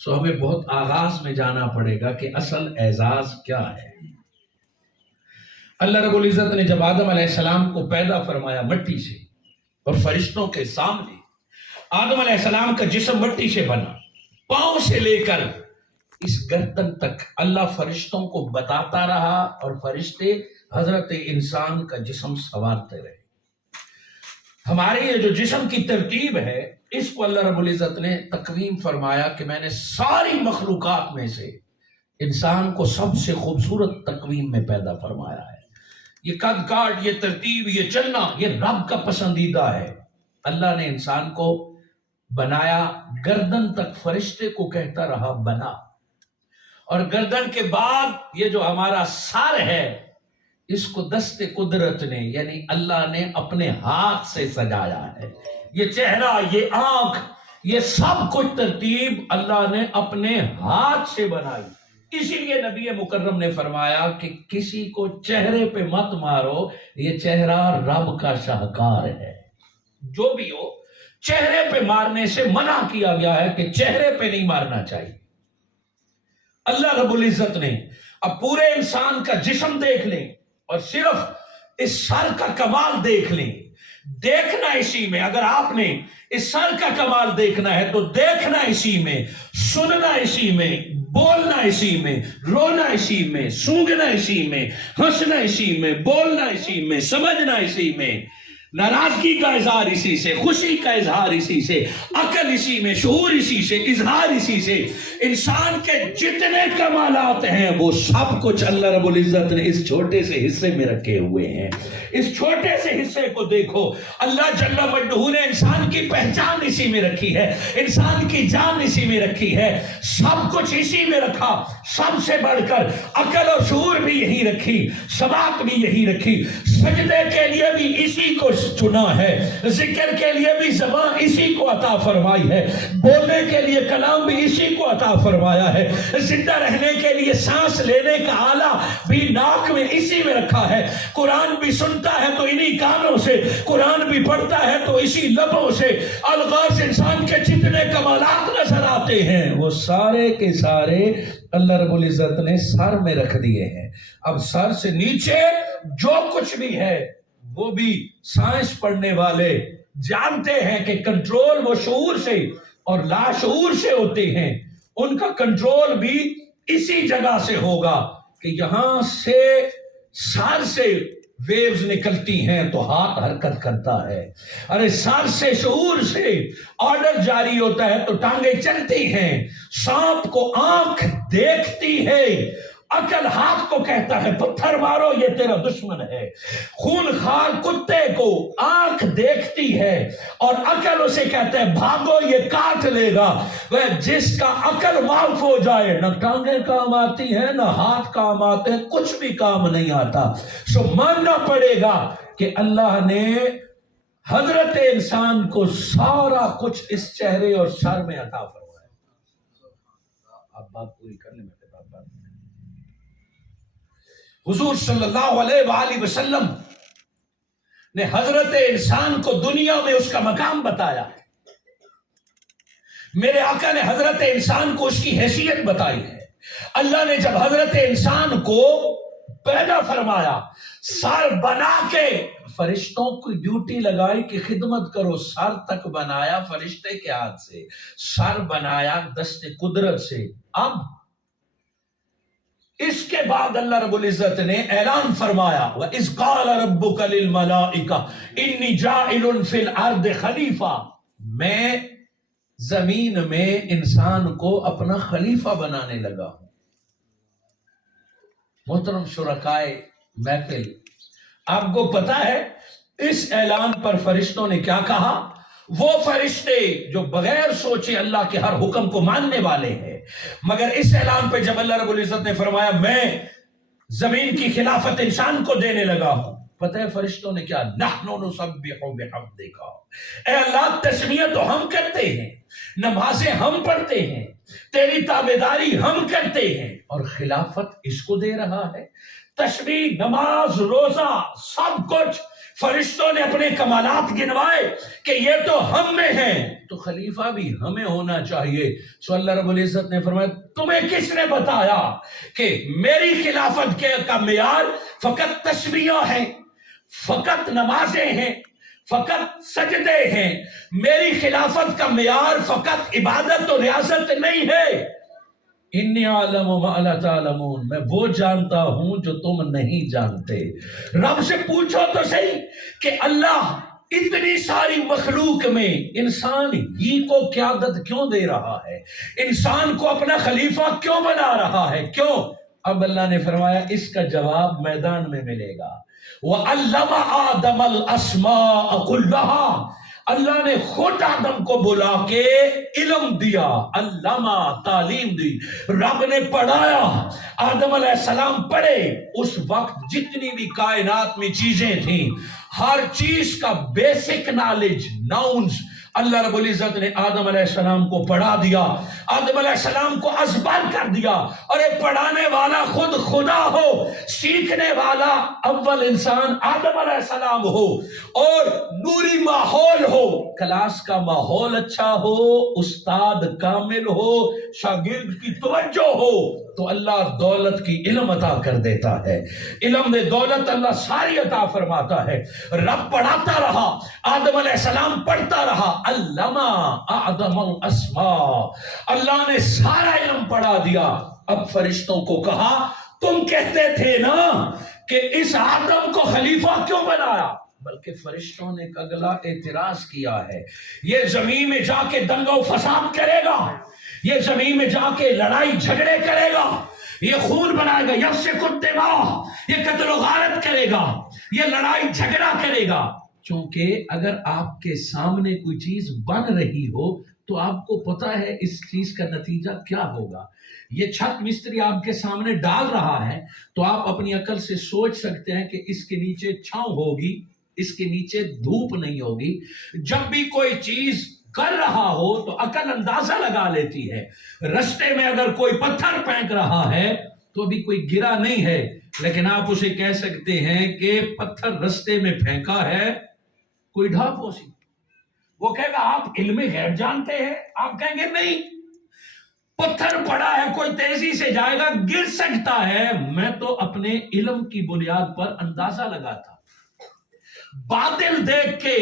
سو ہمیں بہت آغاز میں جانا پڑے گا کہ اصل اعزاز کیا ہے۔ اللہ رب العزت نے جب آدم علیہ السلام کو پیدا فرمایا مٹی سے اور فرشتوں کے سامنے، آدم علیہ السلام کا جسم مٹی سے بنا، پاؤں سے لے کر اس گردن تک اللہ فرشتوں کو بتاتا رہا اور فرشتے حضرت انسان کا جسم سنوارتے رہے۔ ہمارے یہ جو جسم کی ترتیب ہے، اس کو اللہ رب العزت نے تقویم فرمایا کہ میں نے ساری مخلوقات میں سے انسان کو سب سے خوبصورت تقویم میں پیدا فرمایا ہے۔ یہ قد کاٹ، یہ ترتیب، یہ چلنا، یہ رب کا پسندیدہ ہے۔ اللہ نے انسان کو بنایا، گردن تک فرشتے کو کہتا رہا بنا، اور گردن کے بعد یہ جو ہمارا سر ہے اس کو دست قدرت نے یعنی اللہ نے اپنے ہاتھ سے سجایا ہے۔ یہ چہرہ، یہ آنکھ، یہ سب کچھ ترتیب اللہ نے اپنے ہاتھ سے بنائی۔ اسی لیے نبی مکرم نے فرمایا کہ کسی کو چہرے پہ مت مارو، یہ چہرہ رب کا شاہکار ہے۔ جو بھی ہو، چہرے پہ مارنے سے منع کیا گیا ہے کہ چہرے پہ نہیں مارنا چاہیے۔ اللہ رب العزت نے اب پورے انسان کا جسم دیکھ لیں اور صرف اس سر کا کمال دیکھ لیں۔ دیکھنا اسی میں، اگر آپ نے اس سر کا کمال دیکھنا ہے تو دیکھنا اسی میں، سننا اسی میں، بولنا اسی میں، رونا اسی میں، سونگنا اسی میں، ہنسنا اسی میں، بولنا اسی میں، سمجھنا اسی میں، ناراضگی کا اظہار اسی سے، خوشی کا اظہار اسی سے، عقل اسی میں، شعور اسی سے، اظہار اسی سے۔ انسان کے جتنے کمالات ہیں وہ سب کچھ اللہ رب العزت نے اس چھوٹے سے حصے میں رکھے ہوئے ہیں۔ اس چھوٹے سے حصے کو دیکھو، اللہ جل مجدہ نے انسان کی پہچان اسی میں رکھی ہے، انسان کی جان اسی میں رکھی ہے، سب کچھ اسی میں رکھا۔ سب سے بڑھ کر عقل اور شعور بھی یہی رکھی، سماعت بھی یہی رکھی، سجدے کے لیے بھی اسی کو چنا ہے، ذکر کے لیے بھی زبان اسی کو عطا فرمائی ہے، بولنے کے لیے کلام بھی اسی کو عطا فرمایا ہے، زندہ رہنے کے لیے سانس لینے کا آلہ بھی ناک میں اسی میں رکھا ہے، قرآن بھی سنتا ہے تو انہی کانوں سے، قرآن بھی پڑھتا ہے تو اسی لبوں سے۔ الغاز انسان کے جتنے کمالات نظر آتے ہیں وہ سارے کے سارے اللہ رب العزت نے سر میں رکھ دیے ہیں۔ اب سر سے نیچے جو کچھ بھی ہے وہ بھی سائنس پڑھنے والے جانتے ہیں کہ کنٹرول وہ شعور سے اور لاشعور سے ہوتے ہیں، ان کا کنٹرول بھی اسی جگہ سے ہوگا کہ یہاں سے سر سے ویوز نکلتی ہیں تو ہاتھ حرکت کرتا ہے، ارے سر سے شعور سے آرڈر جاری ہوتا ہے تو ٹانگیں چلتی ہیں، سانپ کو آنکھ دیکھتی ہے، عقل ہاتھ کو کہتا ہے پتھر مارو یہ تیرا دشمن ہے، خون خار کتے کو آنکھ دیکھتی ہے اور عقل اسے کہتا ہے بھاگو یہ کاٹ لے گا۔ وہ جس کا عقل معاف ہو جائے، نہ ٹانگیں کام آتی ہیں نہ ہاتھ کام آتے ہیں، کچھ بھی کام نہیں آتا۔ سو ماننا پڑے گا کہ اللہ نے حضرت انسان کو سارا کچھ اس چہرے اور سر میں عطا فرمایا۔ اب بات پوری کرنے میں حضور صلی اللہ علیہ وآلہ وسلم نے حضرت انسان کو دنیا میں اس کا مقام بتایا ہے۔ میرے آقا نے حضرت انسان کو اس کی حیثیت بتائی ہے۔ اللہ نے جب حضرت انسان کو پیدا فرمایا، سر بنا کے فرشتوں کی ڈیوٹی لگائی کہ خدمت کرو، سر تک بنایا فرشتے کے ہاتھ سے، سر بنایا دست قدرت سے۔ اب اس کے بعد اللہ رب العزت نے اعلان فرمایا وَإِذْ قَالَ رَبُّكَ لِلْمَلَائِكَةِ إِنِّي جَاعِلٌ فِي الْأَرْضِ خلیفہ، میں زمین میں انسان کو اپنا خلیفہ بنانے لگا ہوں۔ محترم شرکائے محفل، آپ کو پتا ہے اس اعلان پر فرشتوں نے کیا کہا؟ وہ فرشتے جو بغیر سوچے اللہ کے ہر حکم کو ماننے والے ہیں، مگر اس اعلان پہ جب اللہ رب العزت نے فرمایا میں زمین کی خلافت انسان کو دینے لگا ہوں، پتہ ہے فرشتوں نے کیا؟ نحن نسبح بحمدک، اے اللہ تسبیح تو ہم کرتے ہیں، نمازیں ہم پڑھتے ہیں، تیری تابعداری ہم کرتے ہیں، اور خلافت اس کو دے رہا ہے۔ تسبیح، نماز، روزہ، سب کچھ فرشتوں نے اپنے کمالات گنوائے کہ یہ تو ہم میں ہیں، تو خلیفہ بھی ہمیں ہونا چاہیے۔ سو اللہ رب العزت نے فرمایا تمہیں کس نے بتایا کہ میری خلافت کا معیار فقط تسبیحاں ہیں، فقط نمازیں ہیں، فقط سجدے ہیں؟ میری خلافت کا معیار فقط عبادت و ریاست نہیں ہے۔ انی عالم ما لا تعلمون، میں وہ جانتا ہوں جو تم نہیں جانتے۔ رب سے پوچھو تو صحیح کہ اللہ اتنی ساری مخلوق میں انسان ہی کو قیادت کیوں دے رہا ہے، انسان کو اپنا خلیفہ کیوں بنا رہا ہے، کیوں؟ اب اللہ نے فرمایا اس کا جواب میدان میں ملے گا۔ وَعَلَّمَ آدَمَ الْأَسْمَاءَ كُلَّهَا، اللہ نے خود آدم کو بلا کے علم دیا، علامہ تعلیم دی، رب نے پڑھایا، آدم علیہ السلام پڑھے۔ اس وقت جتنی بھی کائنات میں چیزیں تھیں، ہر چیز کا بیسک نالج، ناؤنز، اللہ رب العزت نے آدم علیہ السلام کو پڑھا دیا، آدم علیہ السلام کو ازبر کر دیا۔ اور ایک پڑھانے والا خود خدا ہو، سیکھنے والا اول انسان آدم علیہ السلام ہو، اور نوری ماحول ہو، کلاس کا ماحول اچھا ہو، استاد کامل ہو، شاگرد کی توجہ ہو، تو اللہ دولت کی علم عطا کر دیتا ہے۔ علم میں دولت اللہ ساری عطا فرماتا ہے۔ رب پڑھاتا رہا، آدم علیہ السلام پڑھتا رہا، علامہ آدم الاسماء، اللہ نے سارا علم پڑھا دیا۔ اب فرشتوں کو کہا تم کہتے تھے نا کہ اس آدم کو خلیفہ کیوں بنایا؟ بلکہ فرشتوں نے ایک اگلا اعتراض کیا ہے، یہ زمین میں جا کے دنگا و فساد کرے گا، یہ زمین میں جا کے لڑائی جھگڑے کرے گا، یہ خون بنائے گا، یفسک الدماء، یہ قتل و غارت کرے گا، یہ لڑائی جھگڑا کرے گا۔ چونکہ اگر آپ کے سامنے کوئی چیز بن رہی ہو تو آپ کو پتا ہے اس چیز کا نتیجہ کیا ہوگا۔ یہ چھت مستری آپ کے سامنے ڈال رہا ہے تو آپ اپنی عقل سے سوچ سکتے ہیں کہ اس کے نیچے چھاؤں ہوگی، اس کے نیچے دھوپ نہیں ہوگی۔ جب بھی کوئی چیز کر رہا ہو تو عقل اندازہ لگا لیتی ہے۔ رستے میں اگر کوئی پتھر پھینک رہا ہے تو ابھی کوئی گرا نہیں ہے، لیکن آپ اسے کہہ سکتے ہیں کہ پتھر رستے میں پھینکا ہے کوئی ڈھاپو سی، وہ کہے گا آپ علم غیب جانتے ہیں، آپ کہیں گے نہیں، پتھر پڑا ہے کوئی تیزی سے جائے گا، گر سکتا ہے، میں تو اپنے علم کی بنیاد پر اندازہ لگاتا۔ بادل دیکھ کے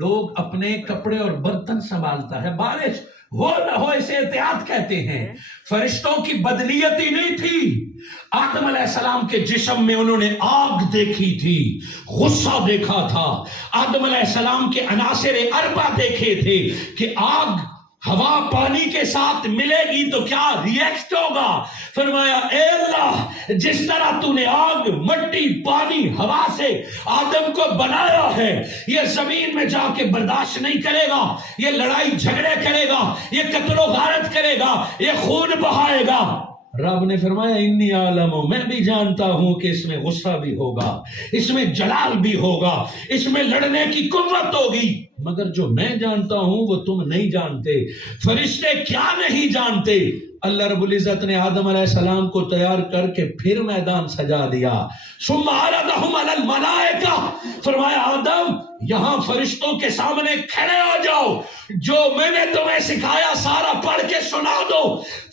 لوگ اپنے کپڑے اور برتن سنبھالتا ہے، بارش ہو نہ ہو اسے احتیاط کہتے ہیں۔ فرشتوں کی بدنیتی نہیں تھی، آدم علیہ السلام کے جسم میں انہوں نے آگ دیکھی تھی، غصہ دیکھا تھا، آدم علیہ السلام کے عناصر اربع دیکھے تھے کہ آگ ہوا پانی کے ساتھ ملے گی تو کیا ریئیکٹ ہوگا۔ فرمایا اے اللہ، جس طرح تو نے آگ، مٹی، پانی، ہوا سے آدم کو بنایا ہے، یہ زمین میں جا کے برداشت نہیں کرے گا، یہ لڑائی جھگڑے کرے گا، یہ قتل و غارت کرے گا، یہ خون بہائے گا۔ رب نے فرمایا انی عالم، میں بھی جانتا ہوں کہ اس میں غصہ بھی ہوگا، اس میں جلال بھی ہوگا، اس میں لڑنے کی قوت ہوگی، مگر جو میں جانتا ہوں وہ تم نہیں جانتے۔ فرشتے کیا نہیں جانتے؟ اللہ رب العزت نے آدم علیہ السلام کو تیار کر کے پھر میدان سجا دیا۔ ثم عرضهم على الملائکہ، فرمایا آدم یہاں فرشتوں کے سامنے کھڑے ہو جاؤ، جو میں نے تمہیں سکھایا سارا پڑھ کے سنا دو۔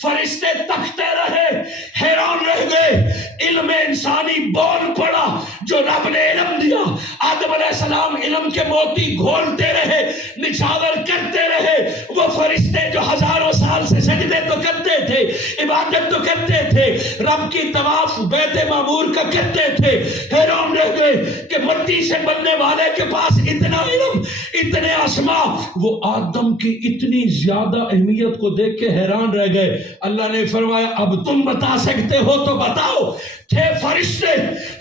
فرشتے تکتے رہے، حیران رہ گئے، علم انسانی بول پڑا جو رب نے علم دیا۔ آدم علیہ السلام علم کے موتی گھولتے رہے، نچھاور کرتے رہے۔ وہ فرشتے جو ہزاروں سال سے سجدے تو کرتے تھے، عبادت تو کرتے تھے، رب کی طواف بیت معمور کا کرتے تھے، حیران رہ گئے کہ مٹی سے بننے والے کے پاس اتنا علم، اتنے اسماء۔ وہ آدم کی اتنی زیادہ اہمیت کو دیکھ کے حیران رہ گئے۔ اللہ نے فرمایا اب تم بتا سکتے ہو تو بتاؤ۔ تھے فرشتے،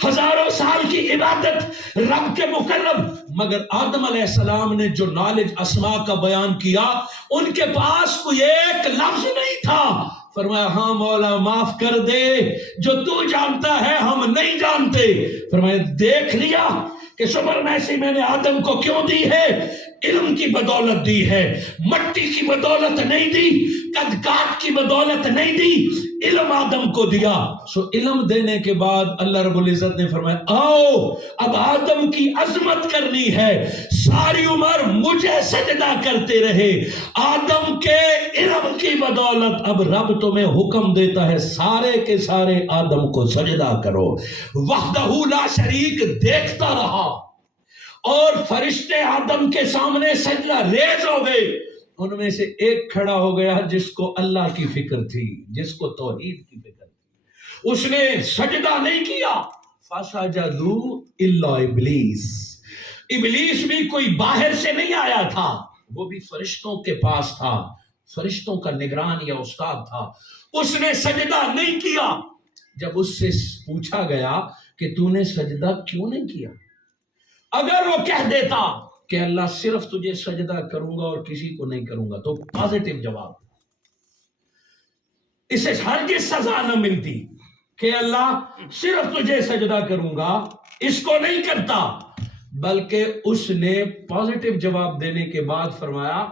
ہزاروں سال کی عبادت، رب کے مقرب، مگر آدم علیہ السلام نے جو نالج اسماء کا بیان کیا ان کے پاس کوئی ایک لفظ نہیں تھا۔ فرمایا ہاں مولا معاف کر دے، جو تو جانتا ہے ہم نہیں جانتے۔ فرمایا دیکھ لیا کہ سپرمیسی میں نے آدم کو کیوں دی ہے، علم کی بدولت دی ہے، مٹی کی بدولت نہیں دی، قد کاٹ کی بدولت نہیں دی، علم آدم کو دیا۔ سو علم دینے کے بعد اللہ رب العزت نے فرمایا آؤ اب آدم کی عظمت کرنی ہے، ساری عمر مجھے سجدہ کرتے رہے، آدم کے علم کی بدولت اب رب تمہیں حکم دیتا ہے سارے کے سارے آدم کو سجدہ کرو۔ وحدہ لا شریک دیکھتا رہا اور فرشتے آدم کے سامنے سجدہ ریز ہو گئے، ان میں سے ایک کھڑا ہو گیا جس کو اللہ کی فکر تھی، جس کو توحید کی فکر تھی، اس نے سجدہ نہیں کیا۔ فَسَجَدُوا إِلَّا إِبْلِيسَ، ابلیس بھی کوئی باہر سے نہیں آیا تھا، وہ بھی فرشتوں کے پاس تھا، فرشتوں کا نگران یا استاد تھا، اس نے سجدہ نہیں کیا۔ جب اس سے پوچھا گیا کہ تو نے سجدہ کیوں نہیں کیا، اگر وہ کہہ دیتا کہ اللہ صرف تجھے سجدہ کروں گا اور کسی کو نہیں کروں گا تو پازیٹیو جواب، اسے ہرگز سزا نہ ملتی کہ اللہ صرف تجھے سجدہ کروں گا اس کو نہیں کرتا، بلکہ اس نے پازیٹیو جواب دینے کے بعد فرمایا،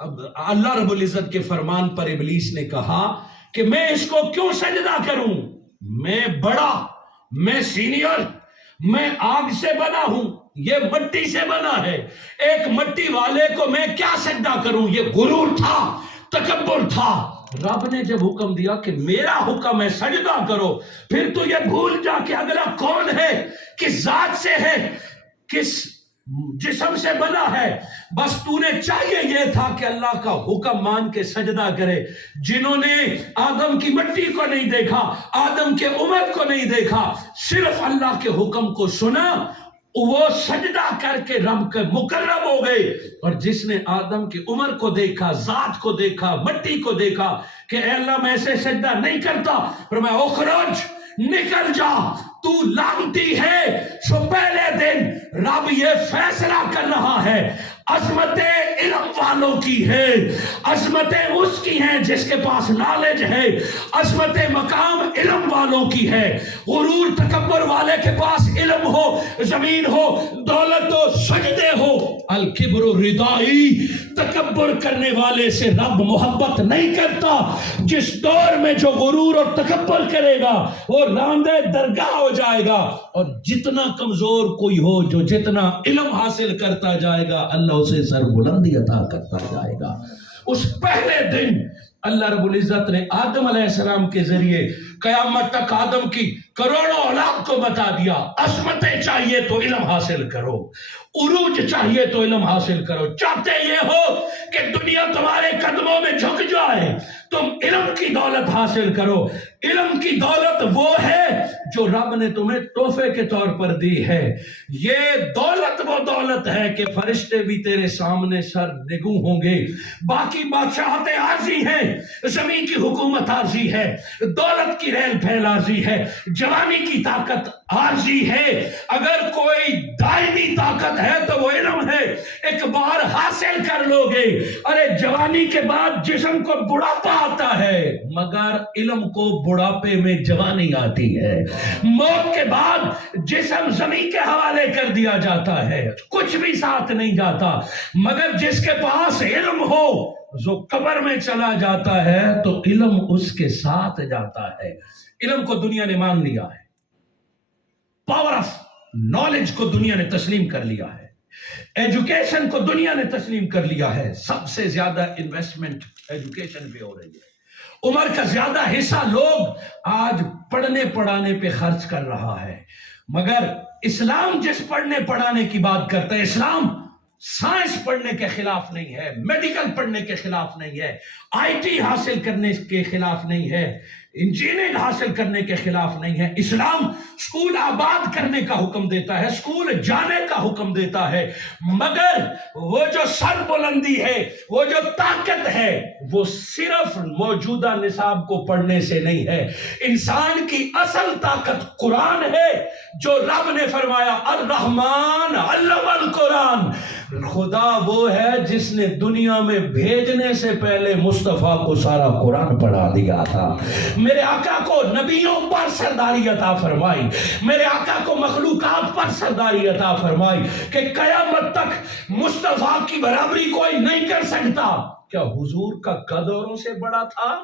اب اللہ رب العزت کے فرمان پر ابلیس نے کہا کہ میں اس کو کیوں سجدہ کروں، میں بڑا، میں سینئر، میں آگ سے بنا ہوں، یہ مٹی سے بنا ہے، ایک مٹی والے کو میں کیا سجدہ کروں، یہ غرور تھا، تکبر تھا۔ رب نے جب حکم دیا کہ میرا حکم ہے سجدہ کرو، پھر تو یہ بھول جا کہ اگلا کون ہے، کس ذات سے ہے، کس جسم سے بنا ہے، بس تو نے چاہیے یہ تھا کہ اللہ کا حکم مان کے سجدہ کرے۔ جنہوں نے آدم کی مٹی کو نہیں دیکھا، آدم کے عمر کو نہیں دیکھا، صرف اللہ کے حکم کو سنا، وہ سجدہ کر کے رب کے مقرب ہو گئے۔ اور جس نے آدم کی عمر کو دیکھا، ذات کو دیکھا، مٹی کو دیکھا کہ اے اللہ میں ایسے سجدہ نہیں کرتا، فرمایا اخرج، نکل جا، تو لعنتی ہے۔ سو پہلے دن رب یہ فیصلہ کر رہا ہے عظمتیں علم والوں کی ہے، عظمتیں اس کی ہیں جس کے پاس نالج ہے، عظمت مقام علم والوں کی ہے۔ غرور تکبر والے کے پاس علم ہو، زمین ہو، دولت ہو، سجدے ہو، الکبر ردائی، تکبر کرنے والے سے رب محبت نہیں کرتا۔ جس دور میں جو غرور اور تکبر کرے گا وہ راندے درگاہ ہو جائے گا، اور جتنا کمزور کوئی ہو جو جتنا علم حاصل کرتا جائے گا اللہ اسے سر بلندی عطا کرتا جائے گا۔ اس پہلے دن اللہ رب العزت نے آدم علیہ السلام کے ذریعے قیامت تک آدم کی کروڑوں اولاد کو بتا دیا، عظمتیں چاہیے تو علم حاصل کرو، عروج چاہیے تو علم حاصل کرو، چاہتے یہ ہو کہ دنیا تمہارے قدموں میں جھک جائے تم علم کی دولت حاصل کرو۔ علم کی دولت وہ ہے جو رب نے تمہیں تحفے کے طور پر دی ہے۔ یہ دولت وہ دولت ہے کہ فرشتے بھی تیرے سامنے سر نگو ہوں گے۔ باقی بادشاہتیں عارضی ہیں، زمین کی حکومت عارضی ہے، دولت کی ریل پھیل عارضی ہے، جوانی کی طاقت عارضی ہے۔ اگر کوئی دائمی طاقت ہے تو وہ علم ہے، ایک بار حاصل کر لو گے۔ ارے جوانی کے بعد جسم کو بڑھاپا آتا ہے، مگر علم کو بڑھاپے میں جوانی آتی ہے۔ موت کے بعد جسم زمین کے حوالے کر دیا جاتا ہے، کچھ بھی ساتھ نہیں جاتا، مگر جس کے پاس علم ہو جو قبر میں چلا جاتا ہے تو علم اس کے ساتھ جاتا ہے۔ علم کو دنیا نے مان لیا ہے، پاور آف نالج کو دنیا نے تسلیم کر لیا ہے، ایجوکیشن کو دنیا نے تسلیم کر لیا ہے۔ سب سے زیادہ انویسٹمنٹ ایجوکیشن پہ ہو رہی ہے، عمر کا زیادہ حصہ لوگ آج پڑھنے پڑھانے پہ خرچ کر رہا ہے، مگر اسلام جس پڑھنے پڑھانے کی بات کرتا ہے، اسلام سائنس پڑھنے کے خلاف نہیں ہے، میڈیکل پڑھنے کے خلاف نہیں ہے، آئی ٹی حاصل کرنے کے خلاف نہیں ہے، انجینئرنگ حاصل کرنے کے خلاف نہیں ہے۔ اسلام سکول آباد کرنے کا حکم دیتا ہے، سکول جانے کا حکم دیتا ہے، مگر وہ جو سر بلندی ہے، وہ جو طاقت ہے، وہ صرف موجودہ نصاب کو پڑھنے سے نہیں ہے۔ انسان کی اصل طاقت قرآن ہے، جو رب نے فرمایا الرحمن علم القرآن، خدا وہ ہے جس نے دنیا میں بھیجنے سے پہلے مصطفیٰ کو سارا قرآن پڑھا دیا تھا۔ میرے آقا کو نبیوں پر سرداری عطا فرمائی، میرے آقا کو مخلوقات پر سرداری عطا فرمائی کہ قیامت تک مصطفیٰ کی برابری کوئی نہیں کر سکتا۔ کیا حضور کا قد اوروں سے بڑا تھا؟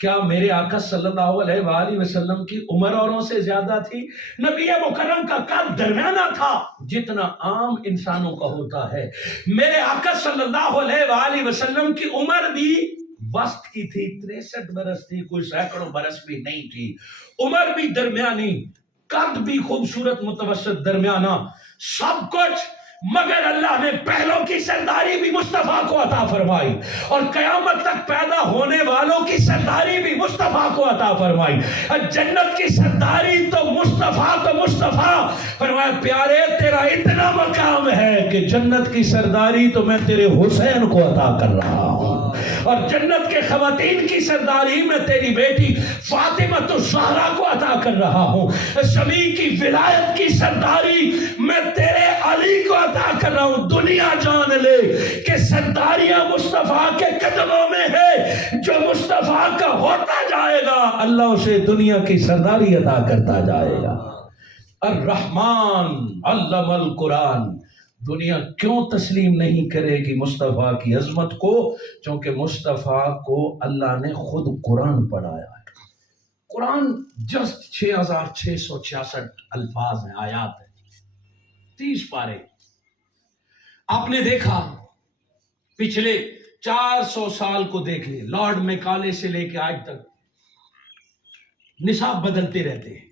کیا میرے آقا صلی اللہ علیہ وآلہ وسلم کی عمر اوروں سے زیادہ تھی؟ نبی مکرم کا قد درمیانہ تھا جتنا عام انسانوں کا ہوتا ہے۔ میرے آقا صلی اللہ علیہ وآلہ وسلم کی عمر بھی وسط کی تھی، 63 برس تھی، کوئی سینکڑوں برس بھی نہیں تھی۔ عمر بھی درمیانی، قد بھی خوبصورت متوسط درمیانہ، سب کچھ، مگر اللہ نے پہلوں کی سرداری بھی مصطفیٰ کو عطا فرمائی اور قیامت تک پیدا ہونے والوں کی سرداری بھی مصطفیٰ کو عطا فرمائی۔ جنت کی سرداری تو مصطفیٰ فرمایا پیارے تیرا اتنا مقام ہے کہ جنت کی سرداری تو میں تیرے حسین کو عطا کر رہا ہوں، اور جنت کے خواتین کی سرداری میں تیری بیٹی فاطمہ الزہرا کو عطا کر رہا ہوں، شمی کی ولایت کی سرداری میں تیرے علی کو عطا کر رہا ہوں۔ دنیا جان لے کہ سرداریاں مصطفیٰ کے قدموں میں ہے، جو مصطفیٰ کا ہوتا جائے گا اللہ اسے دنیا کی سرداری عطا کرتا جائے گا۔ الرحمن علم القرآن، دنیا کیوں تسلیم نہیں کرے گی مصطفیٰ کی عظمت کو؟ چونکہ مصطفیٰ کو اللہ نے خود قرآن پڑھایا ہے۔ قرآن جسٹ 6666 الفاظ ہیں، آیات ہیں، 30 پارے۔ آپ نے دیکھا پچھلے 400 سال کو دیکھ لیں، لارڈ میکالے سے لے کے آج تک نصاب بدلتے رہتے ہیں۔